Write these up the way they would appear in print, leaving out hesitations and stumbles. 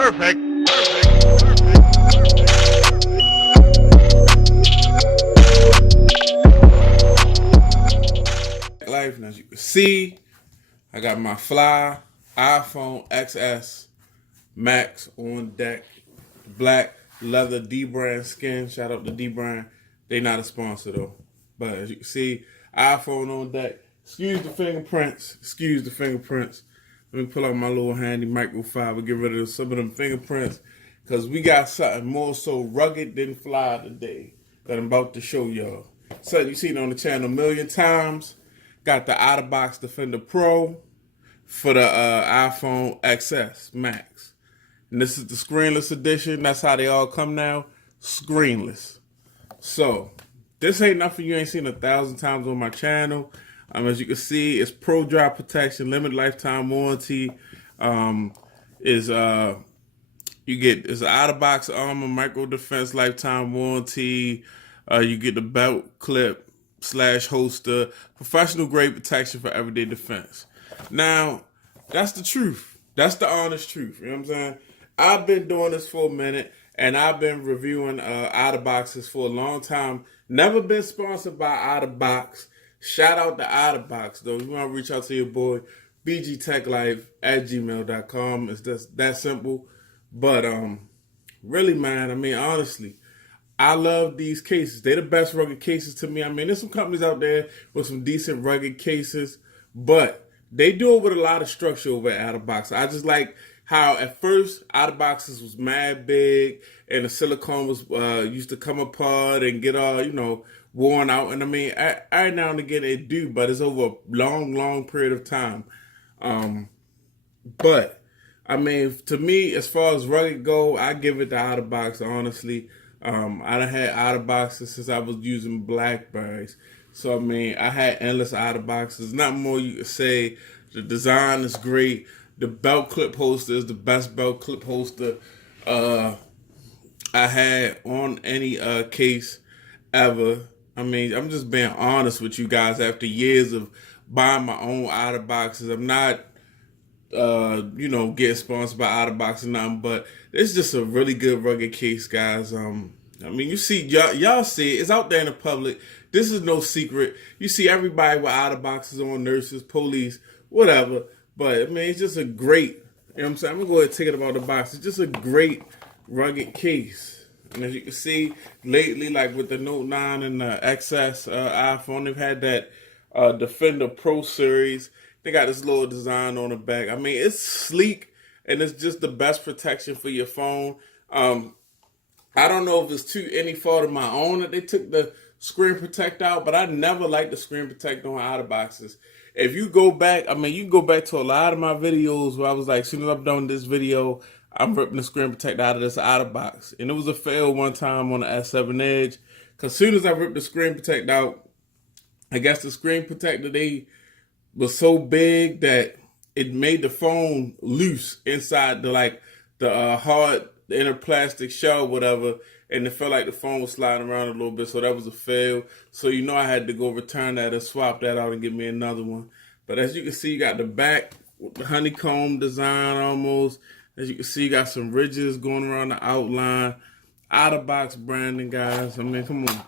Perfect. Life, and as you can see, I got my fly iPhone XS Max on deck. Black leather D-brand skin. Shout out to D-brand. They not a sponsor though. But as you can see, iPhone on deck. Excuse the fingerprints. Excuse the fingerprints. Let me pull out my little handy microfiber, get rid of some of them fingerprints. Because we got something more so rugged than fly today that I'm about to show y'all. Something you've seen on the channel a million times. Got the out-of-box Defender Pro for the iPhone XS Max. And this is the screenless edition. That's how they all come now. Screenless. So, this ain't nothing you ain't seen 1,000 times on my channel. As you can see, it's Pro Drop Protection, limited lifetime warranty. You get it's out-of-box armor, micro defense lifetime warranty. You get the belt clip / holster, professional grade protection for everyday defense. Now, that's the truth. That's the honest truth. You know what I'm saying? I've been doing this for a minute, and I've been reviewing out-of-boxes for a long time. Never been sponsored by out-of-box. Shout out to out-of-box, though. You want to reach out to your boy, bgtechlife@gmail.com. It's just that simple. But really, man, I mean, honestly, I love these cases. They're the best rugged cases to me. I mean, there's some companies out there with some decent rugged cases, but they do it with a lot of structure over at out-of-box. I just like how at first out-of-boxes was mad big and the silicone was used to come apart and get all, worn out. And I mean, every now and again it do, but it's over a long period of time. But I mean, to me, as far as rugged go, I give it the out-of-box, honestly. I done had out-of-boxes since I was using Blackberries. So, I mean, I had endless out-of-boxes. Not more you could say. The design is great. The belt clip holster is the best belt clip holster I had on any case ever. I mean, I'm just being honest with you guys. After years of buying my own out-of-boxes, I'm not get sponsored by out-of-box or nothing, but it's just a really good rugged case, guys. I mean, you see, y'all see it. It's out there in the public. This is no secret. You see everybody with out-of-boxes on, nurses, police, whatever. But, I mean, it's just a great, you know what I'm saying? I'm going to go ahead and take it out of the box. It's just a great rugged case. And as you can see, lately, like with the Note 9 and the XS iPhone, they've had that Defender Pro series. They got this little design on the back. I mean, it's sleek, and it's just the best protection for your phone. I don't know if it's any fault of my own that they took the screen protect out, but I never liked the screen protect on out-of-boxes. If you go back, I mean, you can go back to a lot of my videos where I was like, as soon as I'm done this video, I'm ripping the screen protect out of this out-of-box. And it was a fail one time on the S7 Edge, because as soon as I ripped the screen protect out, I guess the screen protector, they was so big that it made the phone loose inside the hard inner plastic shell, whatever, and it felt like the phone was sliding around a little bit. So that was a fail. So I had to go return that and swap that out and get me another one. But as you can see, you got the back with the honeycomb design almost. As you can see, you got some ridges going around the outline. Out-of-box branding, guys. I mean, come on,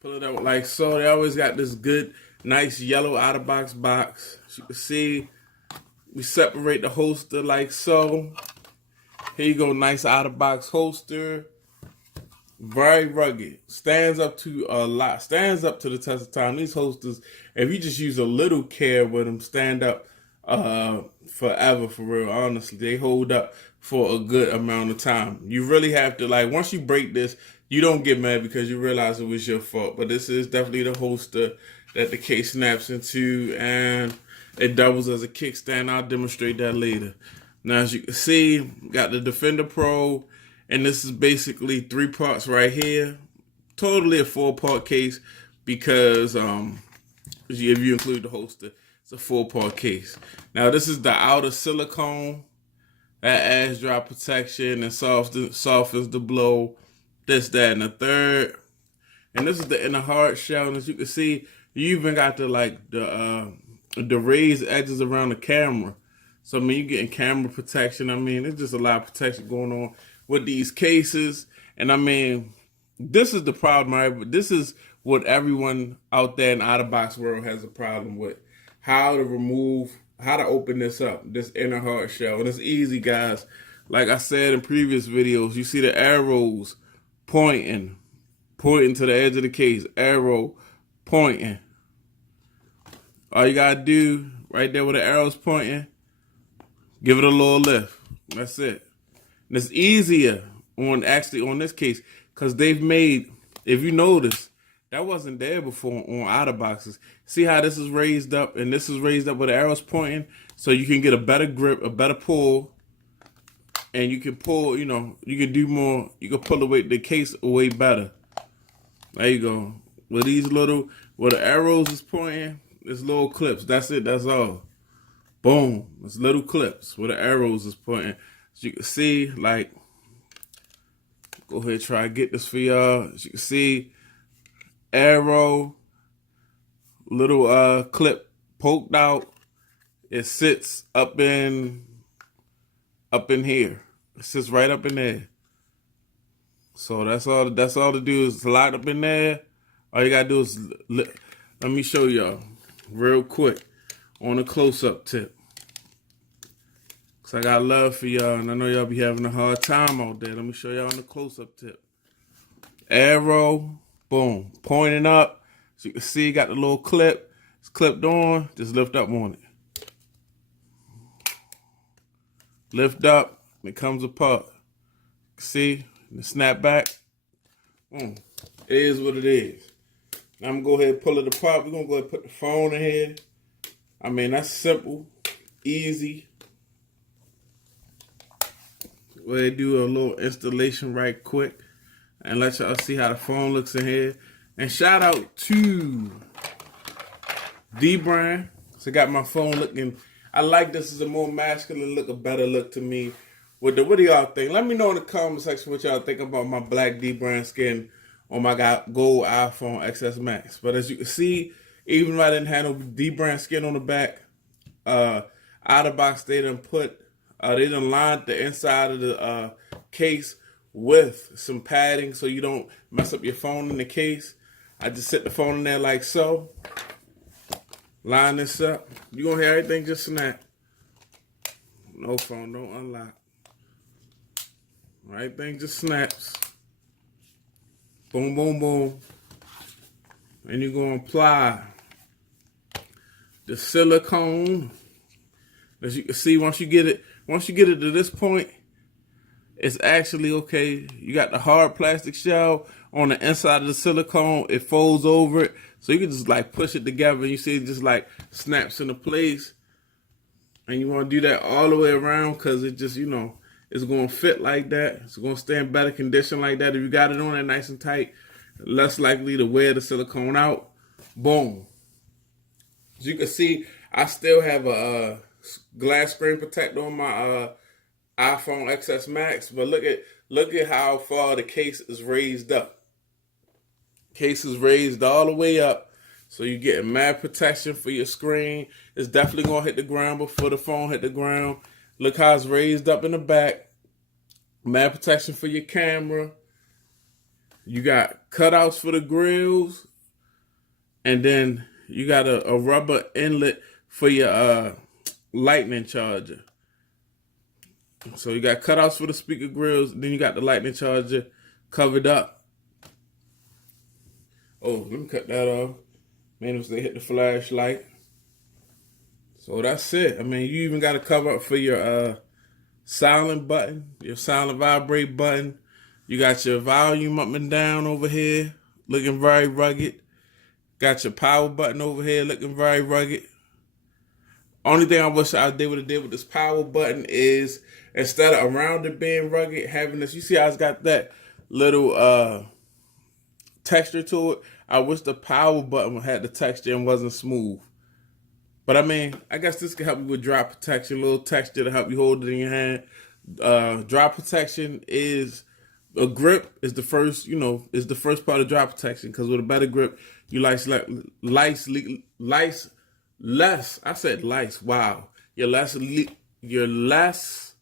pull it out like so. They always got this good, nice yellow out-of-box box. As you can see, we separate the holster like so. Here you go, nice out-of-box holster. Very rugged. Stands up to a lot. Stands up to the test of time. These holsters, if you just use a little care with them, stand up forever, for real. Honestly, they hold up for a good amount of time. You really have to, once you break this, you don't get mad because you realize it was your fault. But this is definitely the holster that the case snaps into, and it doubles as a kickstand. I'll demonstrate that later. Now, as you can see, got the Defender Pro, and this is basically 3 parts right here. Totally a 4-part case because if you include the holster, it's a 4-part case. Now, this is the outer silicone that adds drop protection and softens the blow. This, that, and the third. And this is the inner hard shell. And as you can see, you even got the raised edges around the camera. So I mean, you're getting camera protection. I mean, there's just a lot of protection going on with these cases. And I mean, this is the problem, right? This is what everyone out there in out of box world has a problem with. How to open this up, this inner hard shell. And it's easy, guys. Like I said in previous videos, you see the arrows pointing to the edge of the case, arrow pointing. All you gotta do right there where the arrow's pointing, give it a little lift. That's it. And it's easier on this case because they've made, if you notice, that wasn't there before on outer boxes. See how this is raised up and this is raised up where the arrow's pointing, so you can get a better grip, a better pull, and you can pull. You can do more. You can pull the case away better. There you go. Where the arrows is pointing, it's little clips. That's it. That's all. Boom. It's little clips where the arrows is pointing. So you can see, like, go ahead, try to get this for y'all. As you can see, arrow, little clip poked out. It sits up in here. It sits right up in there. So that's all to do is slide up in there. All you gotta do is let me show y'all real quick on a close-up tip. Cause I got love for y'all, and I know y'all be having a hard time out there. Let me show y'all on the close-up tip. Arrow, boom, pointing up. So you can see, got the little clip. It's clipped on. Just lift up on it. Lift up. It comes apart. See, the snap back. It is what it is. Now I'm gonna go ahead and pull it apart. We're gonna go ahead and put the phone in here. I mean, that's simple, easy. Go ahead and do a little installation right quick and let y'all see how the phone looks in here. And shout out to D-Brand. So I got my phone looking. I like this as a more masculine look, a better look to me. What do y'all think? Let me know in the comment section what y'all think about my black D-Brand skin on my gold iPhone XS Max. But as you can see, even though I didn't have no D-Brand skin on the back, out of box they done lined the inside of the case with some padding so you don't mess up your phone in the case. I just set the phone in there like so. Line this up. You're gonna hear everything just snap. No phone, don't unlock. Everything just snaps. Boom, boom, boom. And you're gonna apply the silicone. As you can see, once you get it to this point, it's actually okay. You got the hard plastic shell on the inside of the silicone. It folds over it. So you can just like push it together and you see it just like snaps into place. And you want to do that all the way around because it just, it's going to fit like that. It's going to stay in better condition like that. If you got it on there nice and tight, less likely to wear the silicone out. Boom. As you can see, I still have a glass screen protector on my iPhone XS Max, but look at how far the case is raised up. Case is raised all the way up, so you get mad protection for your screen. It's definitely gonna hit the ground before the phone hit the ground. Look how it's raised up in the back. Mad protection for your camera. You got cutouts for the grills, and then you got a rubber inlet for your lightning charger. So you got cutouts for the speaker grills, then you got the lightning charger covered up. Oh, let me cut that off. Man, they hit the flashlight. So that's it. I mean, you even got a cover up for your silent button, your silent vibrate button. You got your volume up and down over here, looking very rugged. Got your power button over here, looking very rugged. Only thing I wish I would have did with this power button is instead of around it being rugged, having this, you see how it's got that little texture to it. I wish the power button had the texture and wasn't smooth. But I mean, I guess this can help you with drop protection, a little texture to help you hold it in your hand. Drop protection is a grip is the first, is the first part of drop protection, because with a better grip, you less. I said lice. Wow, you're less you're less.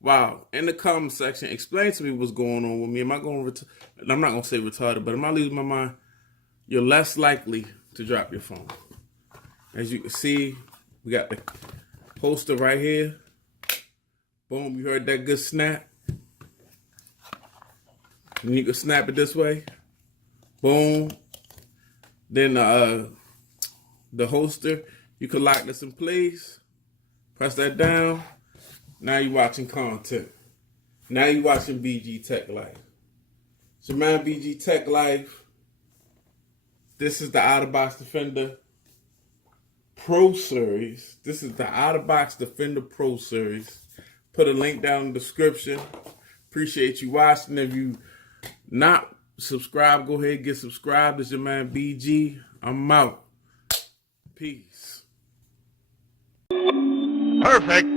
Wow. In the comment section, explain to me what's going on with me. Am I going to, I'm not going to say retarded, but am I losing my mind? You're less likely to drop your phone. As you can see, we got the holster right here. Boom, you heard that good snap? And you can snap it this way. Boom. Then the holster, you can lock this in place. Press that down. Now you're watching content. Now you're watching BG Tech Life. It's your man BG Tech Life. This is the Out-of-Box Defender Pro Series. This is the Out-of-Box Defender Pro Series. Put a link down in the description. Appreciate you watching. If you not subscribed, go ahead and get subscribed. This is your man BG. I'm out. Peace. Perfect.